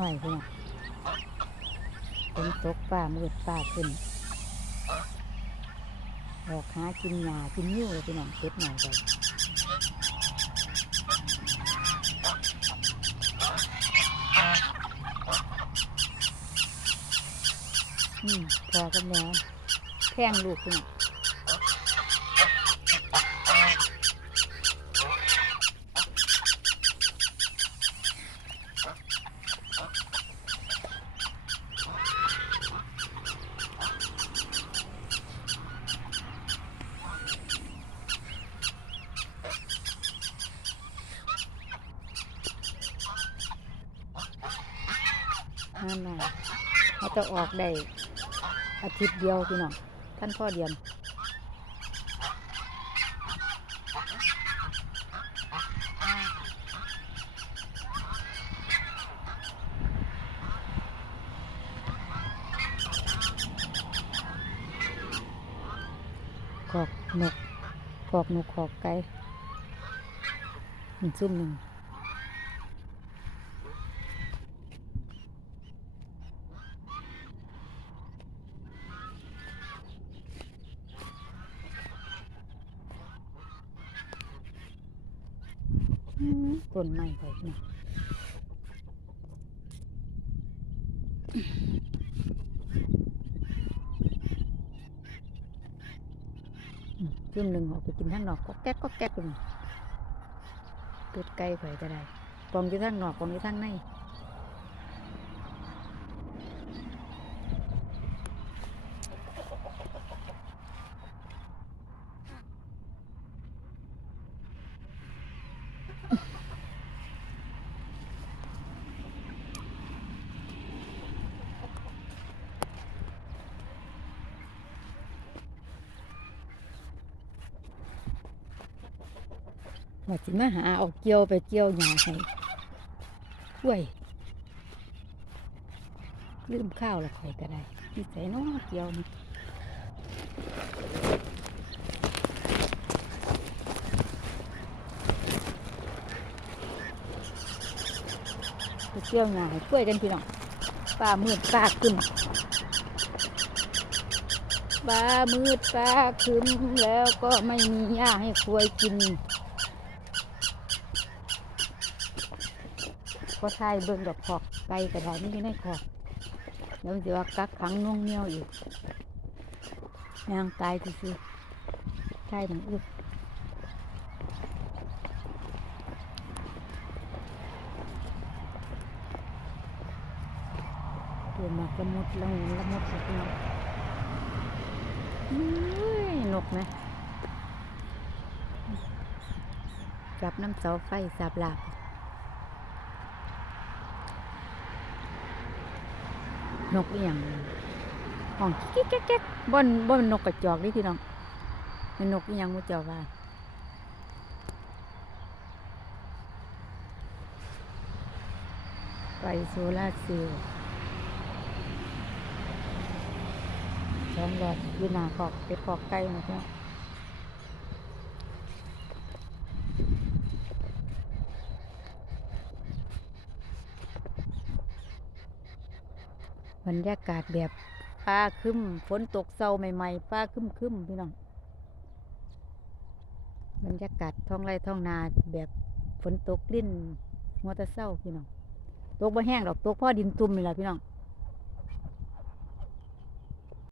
หน่อยพี่น้องฝนตกฟ้ามืดฟ้าขึ้นออกหากินหญ้ากินยิ้วเลยพี่น้องเก็บหน่อยไปอืมพอกับแม่แพงลูกพี่น้อง นั่นนะเขาจะออกได้อาทิตย์เดียวพี่น้องท่านพ่อเดียนขอกนกขอกนกขอกไก่หนึ่งซุ่มหนึ่ง อืม ต้นไม้ไปเนี่ยอืมช่วงหนึ่งออกไปกินข้างนอกก็แก๊กก็แก๊กเลยเป็ดไก่ไข่ก็ได้กองอยู่ข้างนอกกองอยู่ข้างใน ว่าสิมาหาเอาเกี่ยวไปเกี่ยวหญ้าให้กล้วยลืมข้าวละข่อยก็ได้นี่ใส่น้องเกี่ยวนี่เกี่ยวหญ้าให้กล้วยกันพี่น้องฟ้ามืดฟ้าขึ้นฟ้ามืดฟ้าครึ้มแล้วก็ไม่มีหญ้าให้ควายกิน ก็ท่ายเบิ่งดอกขอกไก่กระดาษนี่อยู่ในขอกแล้วมันจะว่ากักขังน่วงเหนียวอีกยางตายซื่อๆใช่มันอึดตัวมากละมุดละหูละมุดสักหน่อยนกนะจับน้ำเสาไฟสับหลาบ นกเอียงห้องกิ๊กแก๊กแก๊กบ่นบ่นนกกระจอกนี่พี่น้องเป็นนกเอียงมุเจ้าว่าไปโซลาเซลล์สองหลอดยู่หนาขอบเป็ดขอบไก่นะเจ้า บรรยากาศแบบฟ้าคึ้มฝนตกเศร้าใหม่ๆฟ้าคึ้มคึ้มพี่น้องบรรยากาศท้องไร่ท้องนาแบบฝนตกลิ้นหัวแตะเศร้าพี่น้องตกบ่แห้งหรอกตกพ่อดินตุ่มนี่แหละพี่น้อง